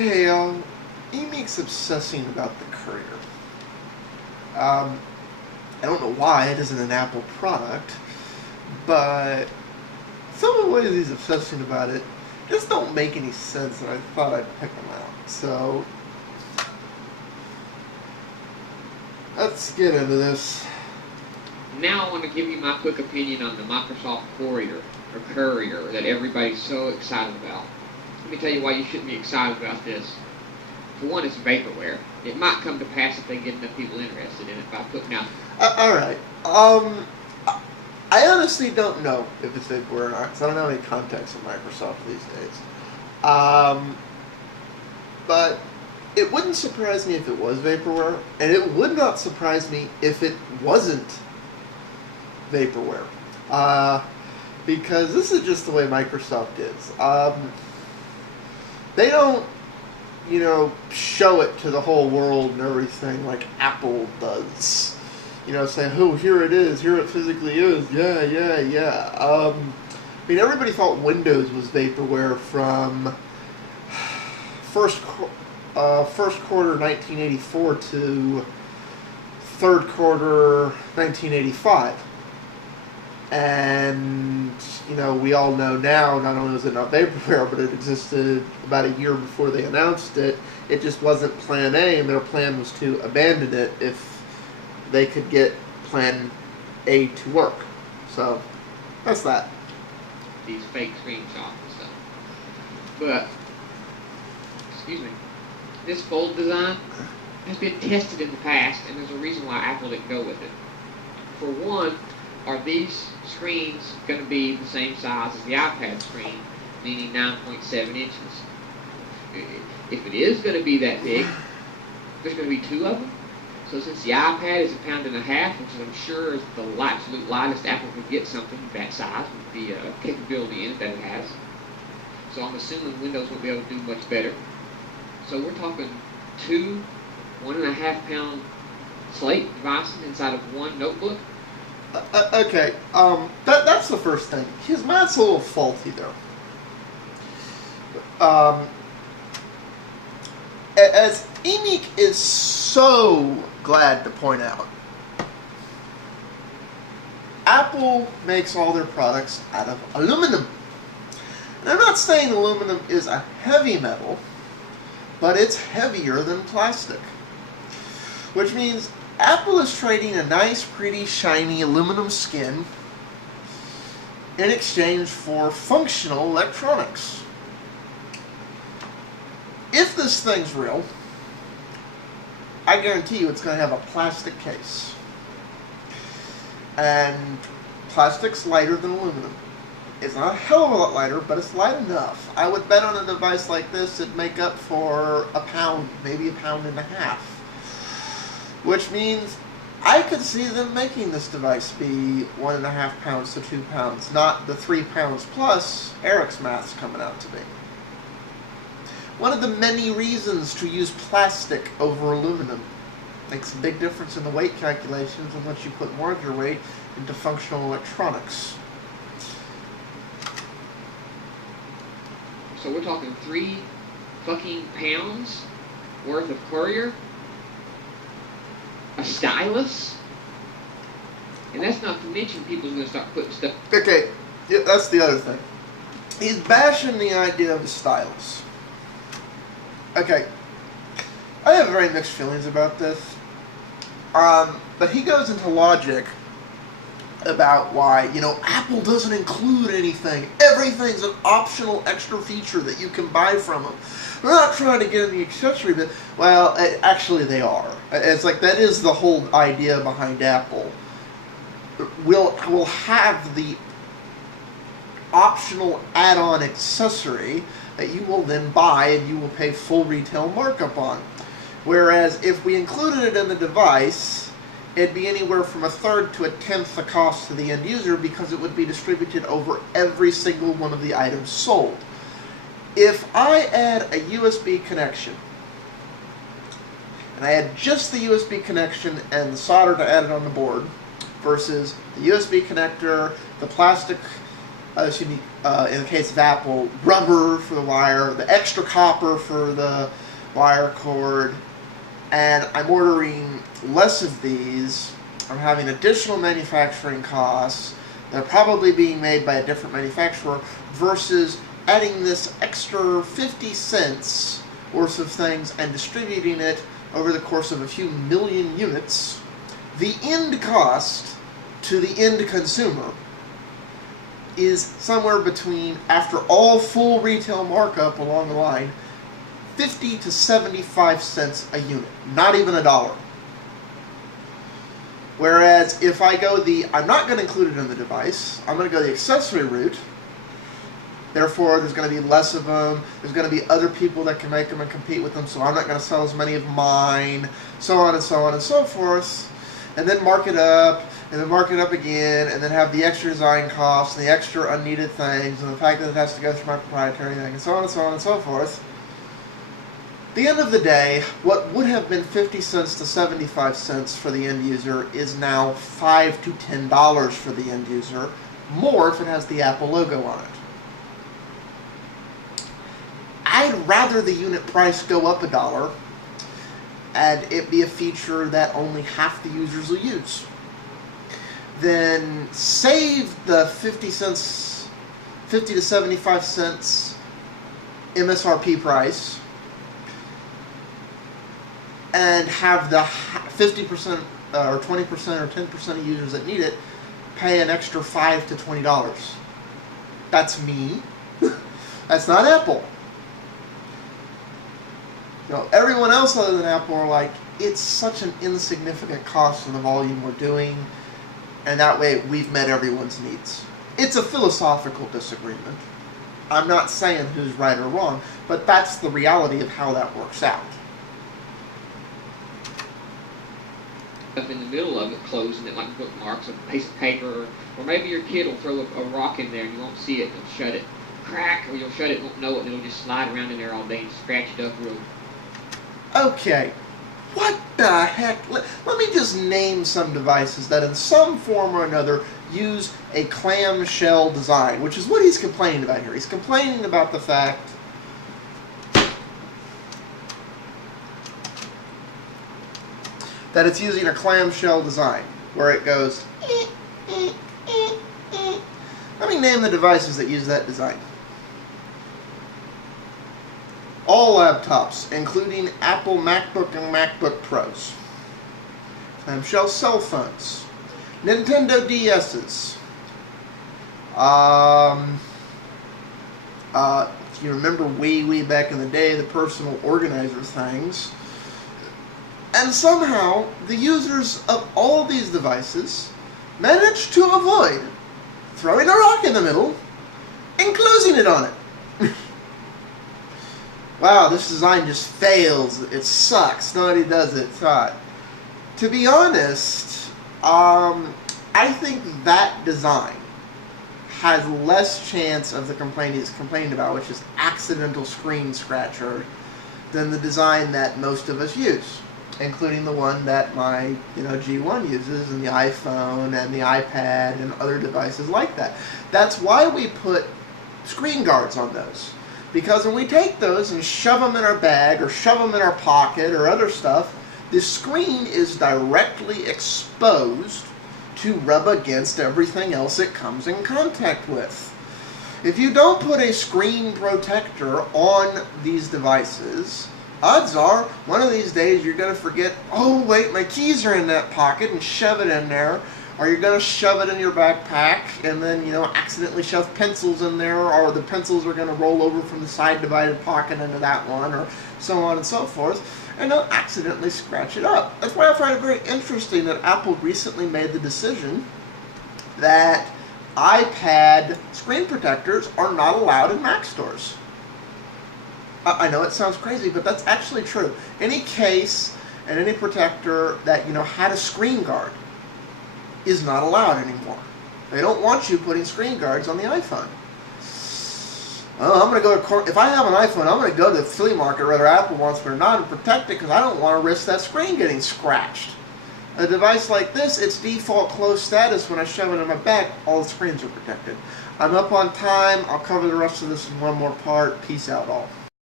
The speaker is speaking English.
Hey, Emeek's obsessing about the Courier. I don't know why it isn't an Apple product, but some of the ways he's obsessing about it just don't make any sense, and I thought I'd pick them out. So, let's get into this. Now I want to give you my quick opinion on the Microsoft Courier that everybody's so excited about. Let me tell you why you shouldn't be excited about this. For one, it's vaporware. It might come to pass if they get enough people interested in it by putting out. Alright. I honestly don't know if it's vaporware or not, because I don't know any context of Microsoft these days. But it wouldn't surprise me if it was vaporware, and it would not surprise me if it wasn't vaporware. Because this is just the way Microsoft is. They don't, show it to the whole world and everything like Apple does. Saying, oh, here it is, here it physically is, yeah. Everybody thought Windows was vaporware from first quarter 1984 to third quarter 1985. And, we all know now, not only was it not vaporware, but it existed about a year before they announced it. It just wasn't Plan A, and their plan was to abandon it if they could get Plan A to work. So, that's that. These fake screenshots and stuff. But, excuse me, this fold design has been tested in the past, and there's a reason why Apple didn't go with it. For one, are these screens going to be the same size as the iPad screen, meaning 9.7 inches? If it is going to be that big, there's going to be two of them. So since the iPad is 1.5 pounds, which I'm sure is the absolute lightest Apple could get something that size with the capability in it that it has. So I'm assuming Windows won't be able to do much better. So we're talking two 1.5 pound slate devices inside of one notebook. Okay, that's the first thing. His math's a little faulty, though. As Emeek is so glad to point out, Apple makes all their products out of aluminum. And I'm not saying aluminum is a heavy metal, but it's heavier than plastic. Which means Apple is trading a nice, pretty, shiny aluminum skin in exchange for functional electronics. If this thing's real, I guarantee you it's going to have a plastic case. And plastic's lighter than aluminum. It's not a hell of a lot lighter, but it's light enough. I would bet on a device like this it'd make up for 1 pound, maybe 1.5 pounds. Which means I could see them making this device be 1.5 pounds to 2 pounds, not the 3 pounds plus Eric's math's coming out to be. One of the many reasons to use plastic over aluminum. Makes a big difference in the weight calculations and lets you put more of your weight into functional electronics. So we're talking 3 fucking pounds worth of Courier? A stylus? And that's not to mention people's going to start putting stuff... Okay, yeah, that's the other thing. He's bashing the idea of the stylus. Okay, I have very mixed feelings about this. But he goes into logic about why, Apple doesn't include anything. Everything's an optional extra feature that you can buy from them. We're not trying to get in the accessory bit. Well, actually they are. It's like that is the whole idea behind Apple. We'll have the optional add-on accessory that you will then buy and you will pay full retail markup on. Whereas if we included it in the device, it'd be anywhere from 1/3 to 1/10 the cost to the end user because it would be distributed over every single one of the items sold. If I add a USB connection, and I add just the USB connection and the solder to add it on the board, versus the USB connector, the plastic in the case of Apple, rubber for the wire, the extra copper for the wire cord, and I'm ordering less of these. I'm having additional manufacturing costs. They're probably being made by a different manufacturer versus adding this extra 50 cents worth of things and distributing it over the course of a few million units. The end cost to the end consumer is somewhere between, after all full retail markup along the line, 50 to 75 cents a unit, not even $1. Whereas if I go I'm not going to include it in the device, I'm going to go the accessory route. Therefore, there's going to be less of them. There's going to be other people that can make them and compete with them, so I'm not going to sell as many of mine, so on and so on and so forth. And then mark it up, and then mark it up again, and then have the extra design costs, and the extra unneeded things, and the fact that it has to go through my proprietary thing, and so on and so on and so forth. At the end of the day, what would have been 50 cents to 75 cents for the end user is now $5 to $10 for the end user, more if it has the Apple logo on it. I'd rather the unit price go up $1 and it be a feature that only half the users will use than save the 50 to 75 cents MSRP price and have the 50% or 20% or 10% of users that need it pay an extra $5 to $20. That's me. That's not Apple. You know, everyone else other than Apple are like, it's such an insignificant cost for the volume we're doing, and that way we've met everyone's needs. It's a philosophical disagreement. I'm not saying who's right or wrong, but that's the reality of how that works out. Up in the middle of it, closing it like bookmarks, a piece of paper, or maybe your kid will throw a rock in there and you won't see it, and you'll shut it, crack, or you'll shut it and won't know it, and it'll just slide around in there all day and scratch it up real. Okay, what the heck? Let me just name some devices that in some form or another use a clamshell design, which is what he's complaining about here. He's complaining about the fact that it's using a clamshell design, where it goes, Let me name the devices that use that design. All laptops, including Apple MacBook and MacBook Pros. Clamshell cell phones. Nintendo DS's. If you remember way back in the day, the personal organizer things. And somehow, the users of all these devices managed to avoid throwing a rock in the middle and closing it on it. Wow, this design just fails. It sucks. Nobody does it. To be honest, I think that design has less chance of the complaint he's complaining about, which is accidental screen scratcher, than the design that most of us use, including the one that my G1 uses, and the iPhone and the iPad and other devices like that. That's why we put screen guards on those. Because when we take those and shove them in our bag or shove them in our pocket or other stuff, the screen is directly exposed to rub against everything else it comes in contact with. If you don't put a screen protector on these devices, odds are one of these days you're going to forget, oh wait, my keys are in that pocket, and shove it in there. Or you're going to shove it in your backpack and then, accidentally shove pencils in there, or the pencils are going to roll over from the side divided pocket into that one, or so on and so forth, and they'll accidentally scratch it up. That's why I find it very interesting that Apple recently made the decision that iPad screen protectors are not allowed in Mac stores. I know it sounds crazy, but that's actually true. Any case and any protector that, had a screen guard is not allowed anymore. They don't want you putting screen guards on the iPhone. Well, I'm going to go if I have an iPhone, I'm going to go to the flea market, whether Apple wants me or not, and protect it, because I don't want to risk that screen getting scratched. A device like this, its default closed status, when I shove it in my bag, all the screens are protected. I'm up on time. I'll cover the rest of this in one more part. Peace out, all.